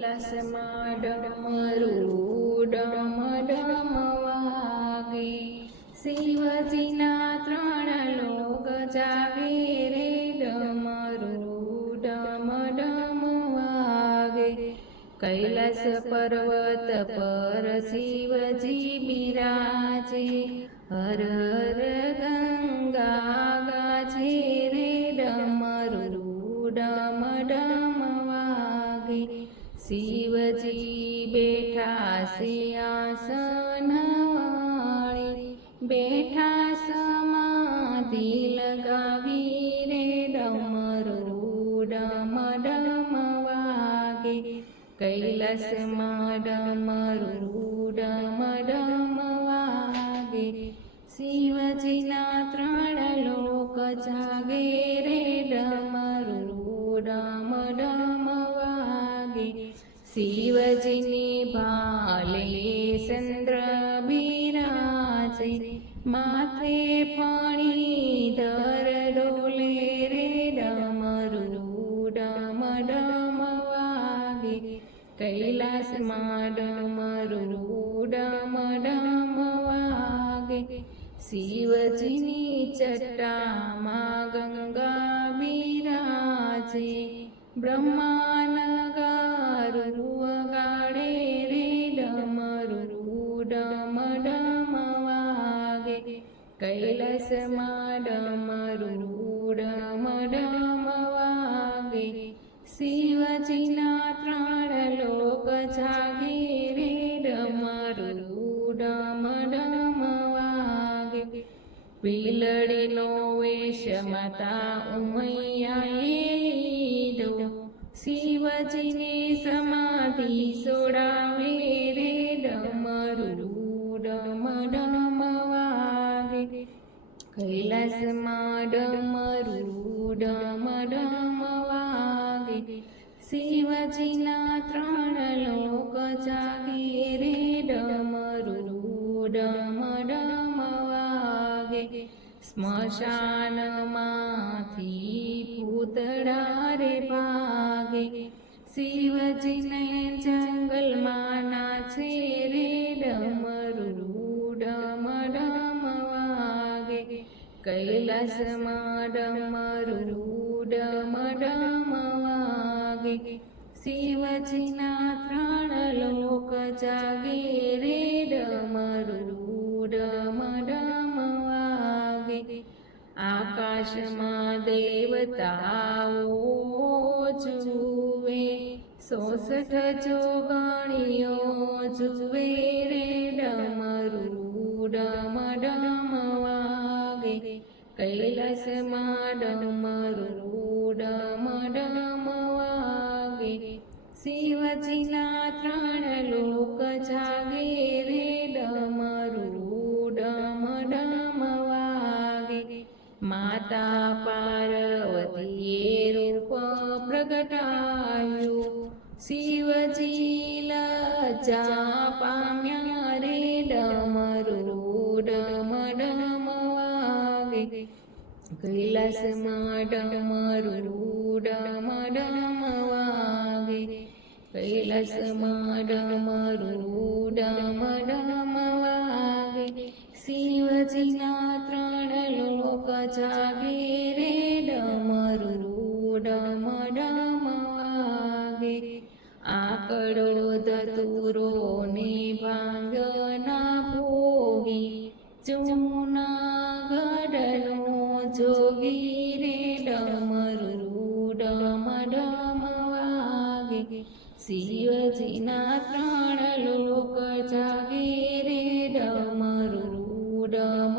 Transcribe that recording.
કૈલાસમાં ડમરું ડમ ડમ વાગે, શિવજીના 3 લોક જાગે રે, ડમરું ડમ ડમ વાગે. કૈલાસ પર્વત પર શિવજી બિરાજે, હર હર ગંગા ગાજે રે, ડમરું ડમ ડમ વાગે. શિવજી બેઠા છે આસન વાળે, બેઠા સમાધિ લગાવી રે, ડમરું ડમ ડમ વાગે. કૈલાસમાં ડમરું ડમ ડમ વાગે, શિવજીના 3 લોક જાગે રે, ડમરું ડમ ડમ વાગે. શિવજીની ભાલે ચંદ્ર બિરાજે, માથે ફણીધર ડોલે રે, ડમરું ડમ ડમ વાગે. કૈલાસમાં ડમરું ડમ ડમ વાગે, શિવજીની જટામાં ગંગા બિરાજે, બ્રહ્માના ગારું વગાડે રે, ડમરું ડમ ડમ વાગે. કૈલાસમાં ડમરું ડમ ડમ વાગે, શિવજીના 3 લોક જાગે રે, ડમરું ડમ ડમ વાગે. પીલડીનો વેશ માતા ઉમૈયાએ લીધો, શિવજીને સમાધિ સોડાવે રે, ડમરું ડમ ડમ વાગે. કૈલાસમાં ડમરું ડમ ડમ વાગે, શિવજીના 3 લોક જાગે રે, ડમરું ડમ ડમ વાગે. સ્મશાનમાંથી પૂતળા રે ભાગે, શિવજીને જંગલમાં નાચે રે, ડમરું ડમ ડમ વાગે. કૈલાસમાં ડમરું ડમ ડમ વાગે, શિવજીના 3 લોક જાગે રે, ડમરું ડમ ડમ વાગે. આકાશમાં દેવતાઓ જુએ, 66 જોગણીઓ જુએ રે, ડમરું ડમ ડમ વાગે. કૈલાસમાં ડમરું ડમ ડમ વાગે, શિવજીના 3 લોક જાગે રે, ડમરું ડમ ડમ વાગે. માતા પાર્વતીએ રૂપ પ્રગટાયું, શિવજી લજ્જા પામ્યા રે, ડમરું ડમ ડમ વાગે. કૈલાસમાં ડમરું ડમ ડમ વાગે, કૈલાસમાં ડમરું ડમ ડમ વાગે. શિવજીના 3 લોક જાગે રે, ડમરું ડમ ડમ વાગે. આકડો ધતુરો ને ભાંગના ભોગી, જૂનાગઢનો જોગી રે, ડમરું ડમ ડમ વાગે. શિવજીના 3 લોક જાગે રે, ડમરું ડમ